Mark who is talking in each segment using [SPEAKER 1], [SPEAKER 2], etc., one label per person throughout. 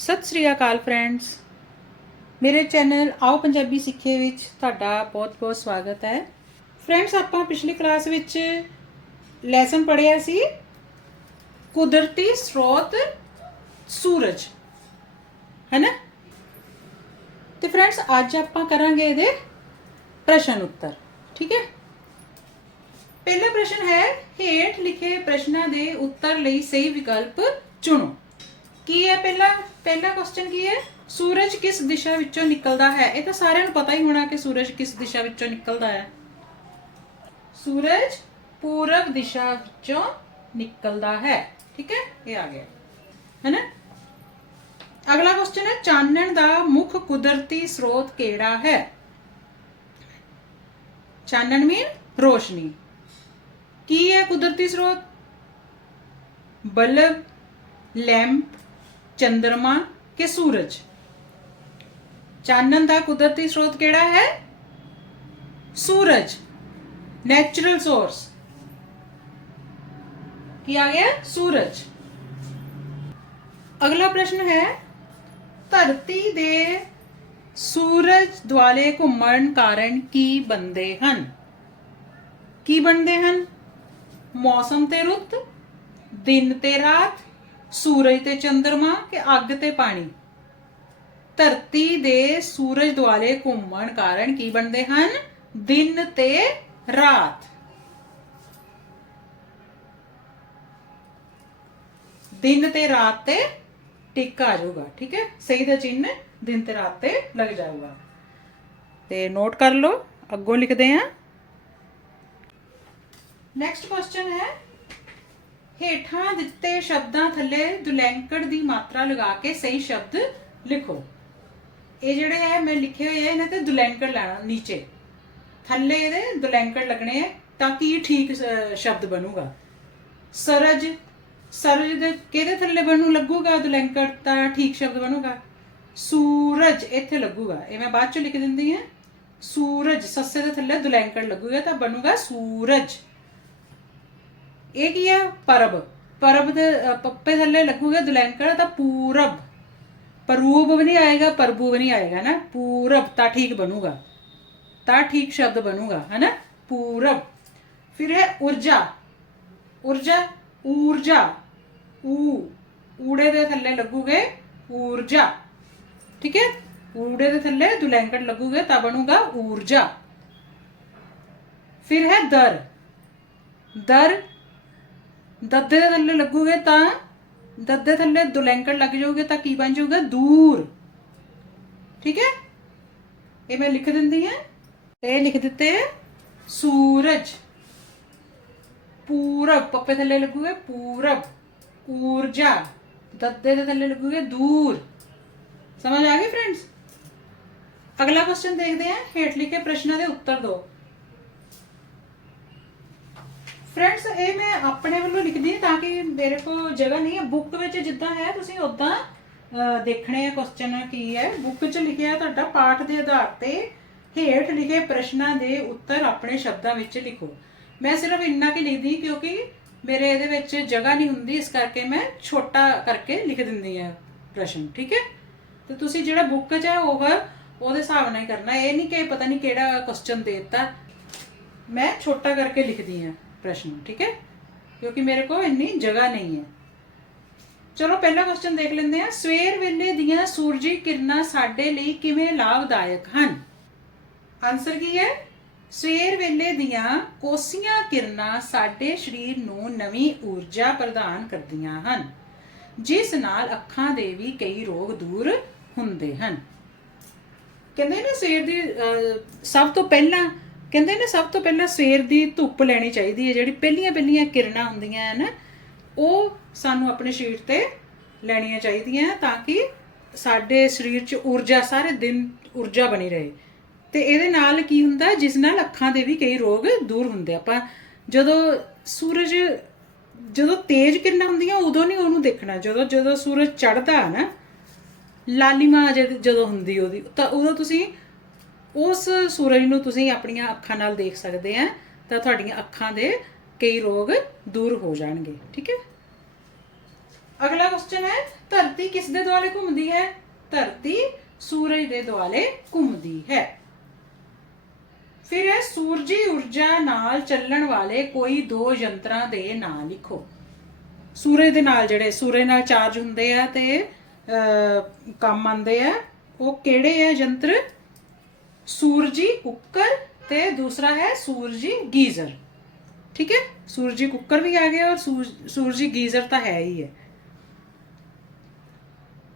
[SPEAKER 1] ਸਤਿ ਸ੍ਰੀ ਅਕਾਲ friends ਮੇਰੇ channel ਆਓ ਪੰਜਾਬੀ ਸਿੱਖੇ ਵਿੱਚ ਤੁਹਾਡਾ ਬਹੁਤ-ਬਹੁਤ ਸਵਾਗਤ ਹੈ। ਫਰੈਂਡਸ ਆਪਾਂ ਪਿਛਲੀ ਕਲਾਸ ਵਿੱਚ ਲੈਸਨ ਪੜ੍ਹਿਆ ਸੀ, ਕੁਦਰਤੀ ਸਰੋਤ ਸੂਰਜ। ਹੈ ਨਾ ਤੇ ਫਰੈਂਡਸ ਅੱਜ ਆਪਾਂ ਕਰਾਂਗੇ ਇਹਦੇ ਪ੍ਰਸ਼ਨ ਉੱਤਰ, ਠੀਕ ਹੈ? ਪਹਿਲਾ ਪ੍ਰਸ਼ਨ ਹੈ, ਹੇਠ ਲਿਖੇ ਪ੍ਰਸ਼ਨਾਂ ਦੇ ਉੱਤਰ ਲਈ ਸਹੀ ਵਿਕਲਪ ਚੁਣੋ। ਕੀ ਹੈ ਪਹਿਲਾ ਪਹਿਲਾ ਕੁਐਸਚਨ ਕੀ ਹੈ? ਸੂਰਜ ਕਿਸ ਦਿਸ਼ਾ ਵਿੱਚੋਂ ਨਿਕਲਦਾ ਹੈ? ਇਹ ਤਾਂ ਸਾਰਿਆਂ ਨੂੰ ਪਤਾ ਹੀ ਹੋਣਾ ਕਿ ਸੂਰਜ ਕਿਸ ਦਿਸ਼ਾ ਵਿੱਚੋਂ ਨਿਕਲਦਾ ਹੈ। ਸੂਰਜ ਪੂਰਬ ਦਿਸ਼ਾ ਵਿੱਚੋਂ ਨਿਕਲਦਾ ਹੈ। ਠੀਕ ਹੈ? ਇਹ ਆ ਗਿਆ। ਹੈ ਨਾ ਅਗਲਾ ਕੁਐਸਚਨ ਹੈ, ਚਾਨਣ ਦਾ ਮੁੱਖ ਕੁਦਰਤੀ ਸਰੋਤ ਕਿਹੜਾ ਹੈ? ਚਾਨਣ ਮੀਨ ਰੋਸ਼ਨੀ। ਕੀ ਹੈ ਕੁਦਰਤੀ ਸਰੋਤ? ਬਲਬ, ਲੈਂਪ ਚੰਦਰਮਾ ਕਿ ਸੂਰਜ ਚਾਨਣ ਦਾ ਕੁਦਰਤੀ ਸਰੋਤ ਕਿਹੜਾ ਹੈ ਸੂਰਜ ਨੈਚੁਰਲ ਸੋਰਸ ਕੀ ਆ ਗਿਆ ਸੂਰਜ ਅਗਲਾ ਪ੍ਰਸ਼ਨ ਹੈ ਧਰਤੀ ਦੇ ਸੂਰਜ ਦੁਆਲੇ ਘੁੰਮਣ ਕਾਰਨ ਕੀ ਬੰਦੇ ਹਨ ਕੀ ਬਣਦੇ ਹਨ ਮੌਸਮ ਤੇ ਰੁੱਤ ਦਿਨ ਤੇ ਰਾਤ ਸੂਰਜ ਤੇ ਚੰ드ਰਮਾ ਕਿ ਅੱਗ ਤੇ ਪਾਣੀ? ਧਰਤੀ ਦੇ ਸੂਰਜ ਦੁਆਲੇ ਘੁੰਮਣ ਕਾਰਨ ਕੀ ਬਣਦੇ ਹਨ? ਦਿਨ ਤੇ ਰਾਤ। ਦਿਨ ਤੇ ਰਾਤ ਤੇ ਟਿਕ ਆ ਜਾਊਗਾ, ਠੀਕ ਹੈ? ਸਹੀ ਦਾ ਚਿੰਨ ਦਿਨ ਤੇ ਰਾਤ ਤੇ ਲੱਗ ਜਾਊਗਾ। ਤੇ ਨੋਟ ਕਰ ਲਓ, ਅੱਗੋਂ ਲਿਖਦੇ ਆਂ ਨੈਕਸਟ ਕੁਐਸਚਨ ਹੈ ਹੇਠਾਂ ਦਿੱਤੇ ਸ਼ਬਦਾਂ ਥੱਲੇ ਦੁਲੈਂਕੜ ਦੀ ਮਾਤਰਾ ਲਗਾ ਕੇ ਸਹੀ ਸ਼ਬਦ ਲਿਖੋ। ਇਹ ਜਿਹੜੇ ਹੈ ਮੈਂ ਲਿਖੇ ਹੋਏ ਆ, ਇਹਨਾਂ ਤੇ ਦੁਲੈਂਕੜ ਲੈਣਾ, ਨੀਚੇ। ਥੱਲੇ ਇਹਦੇ ਦੁਲੈਂਕੜ ਲੱਗਣੇ ਆ, ਤਾਂ ਕਿ ਇਹ ਠੀਕ ਸ਼ਬਦ ਬਣੂਗਾ? ਸਰਜ ਸਰਜ ਦੇ ਕਿਹਦੇ ਥੱਲੇ ਬਣੂ ਲੱਗੂਗਾ ਦੁਲੈਂਕੜ, ਤਾਂ ਠੀਕ ਸ਼ਬਦ ਬਣੂਗਾ? ਸੂਰਜ ਇੱਥੇ ਲੱਗੂਗਾ, ਇਹ ਮੈਂ ਬਾਅਦ ਚ ਲਿਖ ਦਿੰਦੀ ਹਾਂ ਸੂਰਜ, ਸੱਸੇ ਦੇ ਥੱਲੇ ਦੁਲੈਂਕੜ ਲੱਗੂਗਾ, ਤਾਂ ਬਣੂਗਾ ਸੂਰਜ। ਇਹ ਕੀ ਹੈ ਪਰਬ। ਪਰਬ ਦੇ ਪੱਪੇ ਥੱਲੇ ਲੱਗੂਗਾ ਦੁਲੈਂਕੜ ਤਾਂ ਪੂਰਬ। ਪਰੂਬ ਵੀ ਨਹੀਂ ਆਏਗਾ, ਪਰਬੂ ਵੀ ਨਹੀਂ ਆਏਗਾ ਨਾ। ਪੂਰਬ ਤਾਂ ਠੀਕ ਬਣੂਗਾ। ਤਾਂ ਠੀਕ ਸ਼ਬਦ ਬਣੂਗਾ, ਹੈਨਾ? ਪੂਰਬ। ਫਿਰ ਹੈ ਊਰਜਾ। ਊਰਜਾ ਊਰਜਾ। ਊ। ਊੜੇ ਦੇ ਥੱਲੇ ਲੱਗੂਗੇ ਊਰਜਾ। ਠੀਕ ਹੈ? ਊੜੇ ਦੇ ਥੱਲੇ ਦੁਲੈਂਕੜ ਲੱਗੂਗੇ ਤਾਂ ਬਣੂਗਾ ਊਰਜਾ। ਫਿਰ ਹੈ ਦਰ। ਦਰ ਦੱਦੇ ਦੇ ਥੱਲੇ ਲੱਗੂਗੇ ਤਾਂ, ਦੱਦੇ ਥੱਲੇ ਦੁਲੈਂਕੜ ਲੱਗ ਜਾਊਗੇ ਤਾਂ ਕੀ ਬਣ ਜਾਊਗਾ? ਦੂਰ। ਠੀਕ ਹੈ? ਇਹ ਮੈਂ ਲਿਖ ਦਿੰਦੀ ਹਾਂ। ਤੇ ਇਹ ਲਿਖ ਦਿੱਤੇ ਹੈ ਸੂਰਜ। ਪੂਰਬ, ਪੱਪੇ ਥੱਲੇ ਲੱਗੂਗੇ, ਪੂਰਬ। ਊਰਜਾ। ਦੱਦੇ ਦੇ ਥੱਲੇ ਲੱਗੂਗੇ, ਦੂਰ। ਸਮਝ ਆ ਗਈ ਫਰੈਂਡਸ ਅਗਲਾ ਕੁਐਸਚਨ ਦੇਖਦੇ ਹਾਂ। ਹੇਠ ਲਿਖੇ ਪ੍ਰਸ਼ਨਾਂ ਦੇ ਉੱਤਰ ਦਿਓ ਫਰੈਂਡਸ ਇਹ ਮੈਂ ਆਪਣੇ ਵੱਲੋਂ ਲਿਖਦੀ ਹਾਂ ਤਾਂ ਕਿ ਮੇਰੇ ਕੋਲ ਜਗ੍ਹਾ ਨਹੀਂ ਹੈ। ਬੁੱਕ ਵਿੱਚ ਜਿੱਦਾਂ ਹੈ ਤੁਸੀਂ ਉਦਾਂ ਅਹ, ਦੇਖਣੇ ਆ ਕੁਐਸਚਨ ਕੀ ਹੈ। ਬੁੱਕ 'ਚ ਲਿਖਿਆ ਤੁਹਾਡਾ ਪਾਠ ਦੇ ਆਧਾਰ ਤੇ ਹੇਠ ਲਿਖੇ ਪ੍ਰਸ਼ਨਾਂ ਦੇ ਉੱਤਰ ਆਪਣੇ ਸ਼ਬਦਾਂ ਵਿੱਚ ਲਿਖੋ। ਮੈਂ ਸਿਰਫ ਇੰਨਾ ਕਿ ਲਿਖਦੀ ਕਿਉਂਕਿ ਮੇਰੇ ਇਹਦੇ ਵਿੱਚ ਜਗ੍ਹਾ ਨਹੀਂ ਹੁੰਦੀ ਇਸ ਕਰਕੇ ਮੈਂ ਛੋਟਾ ਕਰਕੇ ਲਿਖ ਦਿੰਦੀ ਆ ਪ੍ਰਸ਼ਨ ਠੀਕ ਹੈ? ਤੇ ਤੁਸੀਂ ਜਿਹੜਾ ਬੁੱਕ 'ਚ ਹੈ ਉਹ ਉਹਦੇ ਹਿਸਾਬ ਨਾਲ ਹੀ ਕਰਨਾ। ਇਹ ਨਹੀਂ ਕਿ ਪਤਾ ਨਹੀਂ ਕਿਹੜਾ ਕੁਐਸਚਨ ਦੇ ਦਿੱਤਾ। ਮੈਂ ਛੋਟਾ ਕਰਕੇ ਲਿਖਦੀ ਹਾਂ। ਪ੍ਰਸ਼ਨ ਠੀਕ ਹੈ? ਕਿਉਂਕਿ ਮੇਰੇ ਕੋਲ ਇੰਨੀ ਜਗ੍ਹਾ ਨਹੀਂ ਹੈ। ਚਲੋ ਪਹਿਲਾ ਕੁਐਸਚਨ ਦੇਖ ਲੈਂਦੇ ਹਾਂ। ਸਵੇਰ ਵੇਲੇ ਦੀਆਂ ਸੂਰਜੀ ਕਿਰਨਾਂ ਸਾਡੇ ਲਈ ਕਿਵੇਂ ਲਾਭਦਾਇਕ ਹਨ? ਆਨਸਰ ਕੀ ਹੈ? ਸਵੇਰ ਵੇਲੇ ਦੀਆਂ ਕੋਸੀਆਂ ਕਿਰਨਾਂ ਸਾਡੇ ਸਰੀਰ ਨੂੰ ਨਵੀਂ ਊਰਜਾ ਪ੍ਰਦਾਨ ਕਰਦੀਆਂ ਹਨ ਜਿਸ ਨਾਲ ਅੱਖਾਂ ਦੇ ਵੀ ਕਈ ਰੋਗ ਦੂਰ ਹੁੰਦੇ ਹਨ। ਕਹਿੰਦੇ ਨੇ ਸਵੇਰ ਦੀ ਅਹ, ਸਭ ਤੋਂ ਪਹਿਲਾਂ ਕਹਿੰਦੇ ਨੇ ਸਭ ਤੋਂ ਪਹਿਲਾਂ ਸਵੇਰ ਦੀ ਧੁੱਪ ਲੈਣੀ ਚਾਹੀਦੀ ਹੈ, ਜਿਹੜੀ ਪਹਿਲੀਆਂ ਪਹਿਲੀਆਂ ਕਿਰਨਾਂ ਹੁੰਦੀਆਂ ਹਨ, ਉਹ ਸਾਨੂੰ ਆਪਣੇ ਸਰੀਰ ਤੇ ਲੈਣੀਆਂ ਚਾਹੀਦੀਆਂ ਤਾਂ ਕਿ ਸਾਡੇ ਸਰੀਰ 'ਚ ਊਰਜਾ, ਸਾਰੇ ਦਿਨ ਊਰਜਾ ਬਣੀ ਰਹੇ। ਤੇ ਇਹਦੇ ਨਾਲ ਕੀ ਹੁੰਦਾ, ਜਿਸ ਨਾਲ ਅੱਖਾਂ ਦੇ ਵੀ ਕਈ ਰੋਗ ਦੂਰ ਹੁੰਦੇ ਆਪਾਂ ਜਦੋਂ ਸੂਰਜ, ਜਦੋਂ ਤੇਜ਼ ਕਿਰਨਾਂ ਹੁੰਦੀਆਂ, ਉਦੋਂ ਨਹੀਂ ਉਹਨੂੰ ਦੇਖਣਾ। ਜਦੋਂ ਜਦੋਂ ਸੂਰਜ ਚੜ੍ਹਦਾ ਨਾ, ਲਾਲੀਮਾ ਜਦ- ਜਦੋਂ ਹੁੰਦੀ ਉਹਦੀ, ਤਾਂ ਉਦੋਂ ਤੁਸੀਂ ਉਸ ਸੂਰਜ ਨੂੰ ਤੁਸੀਂ ਆਪਣੀਆਂ ਅੱਖਾਂ ਨਾਲ ਦੇਖ ਸਕਦੇ ਆ ਤਾਂ ਤੁਹਾਡੀਆਂ ਅੱਖਾਂ ਦੇ ਕਈ ਰੋਗ ਦੂਰ ਹੋ ਜਾਣਗੇ ਠੀਕ ਹੈ? ਅਗਲਾ ਕੁਐਸਚਨ ਹੈ ਧਰਤੀ ਕਿਸ ਦੇ ਦੁਆਲੇ ਘੁੰਮਦੀ ਹੈ? ਧਰਤੀ ਸੂਰਜ ਦੇ ਦੁਆਲੇ ਘੁੰਮਦੀ ਹੈ। ਫਿਰ ਹੈ ਸੂਰਜੀ ਊਰਜਾ ਨਾਲ ਚੱਲਣ ਵਾਲੇ ਕੋਈ ਦੋ ਯੰਤਰਾਂ ਦੇ ਨਾਂ ਲਿਖੋ। ਸੂਰਜ ਦੇ ਨਾਲ ਜਿਹੜੇ ਸੂਰਜ ਨਾਲ ਚਾਰਜ ਹੁੰਦੇ ਆ ਤੇ ਅਹ, ਕੰਮ ਆਉਂਦੇ ਆ ਉਹ ਕਿਹੜੇ ਆ ਯੰਤਰ? ਸੂਰਜੀ ਕੁੱਕਰ ਤੇ ਦੂਸਰਾ ਹੈ ਸੂਰਜੀ ਗੀਜ਼ਰ ਠੀਕ ਹੈ ਸੂਰਜੀ ਕੁੱਕਰ ਵੀ ਆ ਗਿਆ ਔਰ ਸੂਰ- ਸੂਰਜੀ ਗੀਜ਼ਰ ਤਾਂ ਹੈ ਹੀ ਹੈ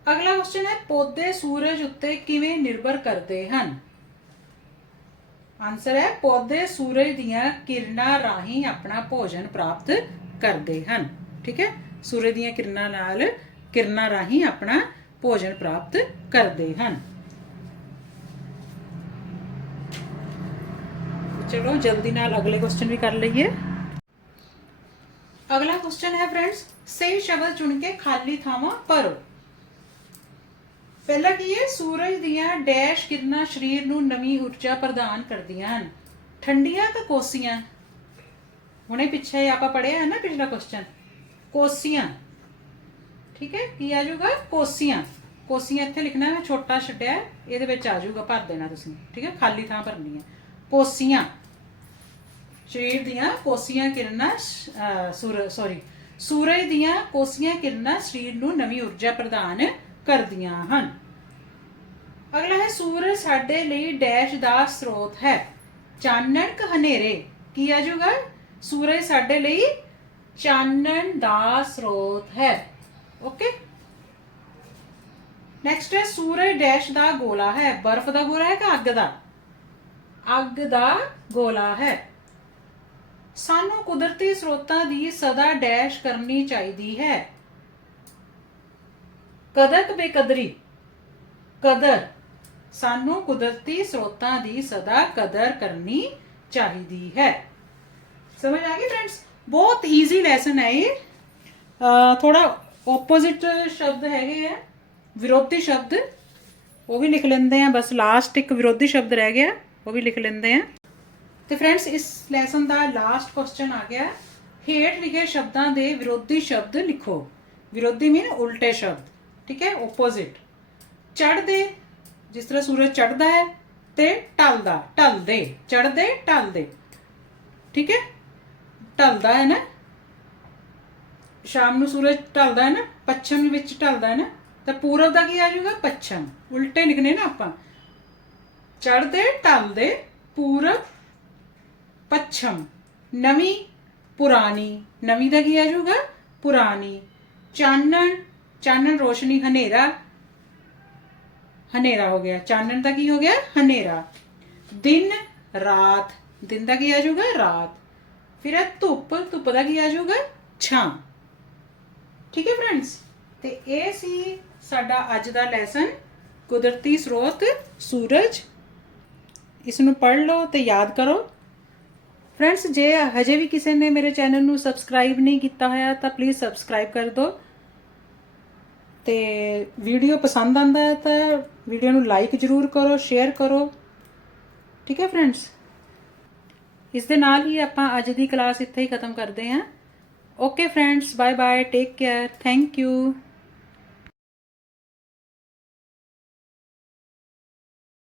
[SPEAKER 1] ਅਗਲਾ ਕੁਐਸਚਨ ਹੈ ਪੌਦੇ ਸੂਰਜ ਉੱਤੇ ਕਿਵੇਂ ਨਿਰਭਰ ਕਰਦੇ ਹਨ ਆਨਸਰ ਹੈ ਪੌਦੇ ਸੂਰਜ ਦੀਆਂ ਕਿਰਨਾਂ ਰਾਹੀਂ ਆਪਣਾ ਭੋਜਨ ਪ੍ਰਾਪਤ ਕਰਦੇ ਹਨ ਠੀਕ ਹੈ ਸੂਰਜ ਦੀਆਂ ਕਿਰਨਾਂ ਨਾਲ ਕਿਰਨਾਂ ਰਾਹੀਂ ਆਪਣਾ ਭੋਜਨ ਪ੍ਰਾਪਤ ਕਰਦੇ ਹਨ ਚਲੋ, ਜਲਦੀ ਨਾਲ ਅਗਲੇ ਕੁਐਸਚਨ ਵੀ ਕਰ ਲਈਏ। ਅਗਲਾ ਕੁਐਸਚਨ ਹੈ ਫਰੈਂਡਸ ਸਹੀ ਸ਼ਬਦ ਚੁਣ ਕੇ ਖਾਲੀ ਥਾਵਾਂ ਭਰੋ। ਪਹਿਲਾ ਕੀ ਹੈ? ਸੂਰਜ ਦੀਆਂ ਡੈਸ਼ ਕਿਰਨਾਂ ਸਰੀਰ ਨੂੰ ਨਵੀਂ ਊਰਜਾ ਪ੍ਰਦਾਨ ਕਰਦੀਆਂ ਹਨ। ਠੰਡੀਆਂ ਤਾਂ ਕੋਸੀਆਂ? ਹੁਣੇ ਪਿੱਛੇ ਆਪਾਂ ਪੜਿਆ ਹੈ ਨਾ ਪਿਛਲਾ ਕੁਐਸਚਨ ਕੋਸੀਆਂ। ਠੀਕ ਹੈ? ਕੀ ਆ ਜਾਊਗਾ? ਕੋਸੀਆਂ। ਕੋਸੀਆਂ ਇੱਥੇ ਲਿਖਣਾ ਹੈ ਛੋਟਾ ਛੱਡਿਆ, ਇਹਦੇ ਵਿੱਚ ਆ ਜਾਊਗਾ, ਭਰ ਦੇਣਾ ਤੁਸੀਂ। ਠੀਕ ਹੈ? ਖਾਲੀ ਥਾਂ ਭਰਨੀ ਹੈ। ਕੋਸੀਆਂ। ਸਰੀਰ ਦੀਆਂ ਕੋਸੀਆਂ ਕਿਰਨਾਂ ਅਹ, ਸੌਰੀ ਸੂਰਜ ਦੀਆਂ ਕੋਸੀਆਂ ਕਿਰਨਾਂ ਸਰੀਰ ਨੂੰ ਨਵੀਂ ਊਰਜਾ ਪ੍ਰਦਾਨ ਕਰਦੀਆਂ ਹਨ। ਅਗਲਾ ਹੈ ਸੂਰਜ ਸਾਡੇ ਲਈ ਡੈਸ਼ ਦਾ ਸਰੋਤ ਹੈ। ਚਾਨਣ ਹਨੇਰੇ ਕੀ ਆ ਜੂਗਾ? ਸੂਰਜ ਸਾਡੇ ਲਈ ਚਾਨਣ ਦਾ ਸਰੋਤ ਹੈ। ਓਕੇ ਨੈਕਸਟ ਹੈ ਸੂਰਜ ਡੈਸ਼ ਦਾ ਗੋਲਾ ਹੈ। ਬਰਫ਼ ਦਾ ਗੋਲਾ ਹੈ ਕਿ ਅੱਗ ਦਾ? ਅੱਗ ਦਾ ਗੋਲਾ ਹੈ। ਸਾਨੂੰ ਕੁਦਰਤੀ ਸਰੋਤਾਂ ਦੀ ਸਦਾ ਡੈਸ਼ ਕਰਨੀ ਚਾਹੀਦੀ ਹੈ। ਕਦਰ ਬੇਕਦਰੀ। ਕਦਰ। ਸਾਨੂੰ ਕੁਦਰਤੀ ਸਰੋਤਾਂ ਦੀ ਸਦਾ ਕਦਰ ਕਰਨੀ ਚਾਹੀਦੀ ਹੈ। ਸਮਝ ਆ ਗਈ ਫਰੈਂਡਸ ਬਹੁਤ ਈਜ਼ੀ ਲੈਸਨ ਹੈ ਇਹ। ਅਹ ਥੋੜਾ ਆਪੋਜ਼ਿਟ ਸ਼ਬਦ ਹੈਗੇ ਆ। ਵਿਰੋਧੀ ਸ਼ਬਦ। ਉਹ ਵੀ ਲਿਖ ਲੈਂਦੇ ਆ। ਬਸ ਲਾਸਟ ਇੱਕ ਵਿਰੋਧੀ ਸ਼ਬਦ ਰਹਿ ਗਿਆ। ਉਹ ਵੀ ਲਿਖ ਲੈਂਦੇ ਆ। ਤੇ ਫਰੈਂਡਸ ਇਸ ਲੈਸਨ ਦਾ ਲਾਸਟ ਕੁਐਸਚਨ ਆ ਗਿਆ। ਹੇਠ ਲਿਖੇ ਸ਼ਬਦਾਂ ਦੇ ਵਿਰੋਧੀ ਸ਼ਬਦ ਲਿਖੋ। ਵਿਰੋਧੀ ਮੀਨ ਉਲਟੇ ਸ਼ਬਦ, ਠੀਕ ਹੈ? ਆਪੋਜ਼ਿਟ ਚੜਦੇ ਜਿਸ ਤਰ੍ਹਾਂ ਸੂਰਜ ਚੜ੍ਹਦਾ ਹੈ ਤੇ ਢਲਦਾ, ਢਲਦੇ, ਚੜ੍ਹਦੇ, ਢਲਦੇ, ਠੀਕ ਹੈ? ਢਲਦਾ ਹੈ ਨਾ? ਸ਼ਾਮ ਨੂੰ ਸੂਰਜ ਢਲਦਾ ਹੈ ਨਾ? ਪੱਛਮ ਵਿੱਚ ਢਲਦਾ ਹੈ ਨਾ? ਤਾਂ ਪੂਰਬ ਦਾ ਕੀ ਆ ਜਾਊਗਾ? ਪੱਛਮ। ਉਲਟੇ ਲਿਖਨੇ ਨਾ ਆਪਾਂ। ਚੜਦੇ ਢਲਦੇ, ਪੂਰਬ ਪੱਛਮ। ਨਵੀਂ ਪੁਰਾਣੀ, ਨਵੀਂ ਦਾ ਕੀ ਆ ਜਾਊਗਾ? ਪੁਰਾਣੀ। ਚਾਨਣ ਚਾਨਣ ਰੋਸ਼ਨੀ ਹਨੇਰਾ। ਹਨੇਰਾ ਹੋ ਗਿਆ। ਚਾਨਣ ਦਾ ਕੀ ਹੋ ਗਿਆ? ਹਨੇਰਾ। ਦਿਨ, ਰਾਤ। ਦਿਨ ਦਾ ਕੀ ਆ ਜਾਊਗਾ? ਰਾਤ। ਫਿਰ ਹੈ ਧੁੱਪ। ਧੁੱਪ ਦਾ ਕੀ ਆ ਜਾਊਗਾ? ਛਾਂ। ਠੀਕ ਹੈ ਫਰੈਂਡਸ? ਤੇ ਇਹ ਸੀ ਸਾਡਾ ਅੱਜ ਦਾ ਲੈਸਨ ਕੁਦਰਤੀ ਸਰੋਤ ਸੂਰਜ। ਇਸ ਨੂੰ ਪੜ੍ਹ ਲਓ ਤੇ ਯਾਦ ਕਰੋ। ਫਰੈਂਡਸ ਜੇ ਹਜੇ ਵੀ ਕਿਸੇ ਨੇ ਮੇਰੇ ਚੈਨਲ ਨੂੰ ਸਬਸਕ੍ਰਾਈਬ ਨਹੀਂ ਕੀਤਾ ਹੋਇਆ, ਤਾਂ ਪਲੀਜ਼ ਸਬਸਕ੍ਰਾਈਬ ਕਰ ਦਿਓ। ਤੇ ਵੀਡੀਓ ਪਸੰਦ ਆਂਦਾ ਹੈ ਤਾਂ ਵੀਡੀਓ ਨੂੰ ਲਾਈਕ ਜ਼ਰੂਰ ਕਰੋ ਸ਼ੇਅਰ ਕਰੋ। ਠੀਕ ਹੈ ਫਰੈਂਡਸ ਇਸ ਦੇ ਨਾਲ ਹੀ ਆਪਾਂ ਅੱਜ ਦੀ ਕਲਾਸ ਇੱਥੇ ਹੀ ਖਤਮ ਕਰਦੇ ਹਾਂ। Okay friends bye bye take care thank you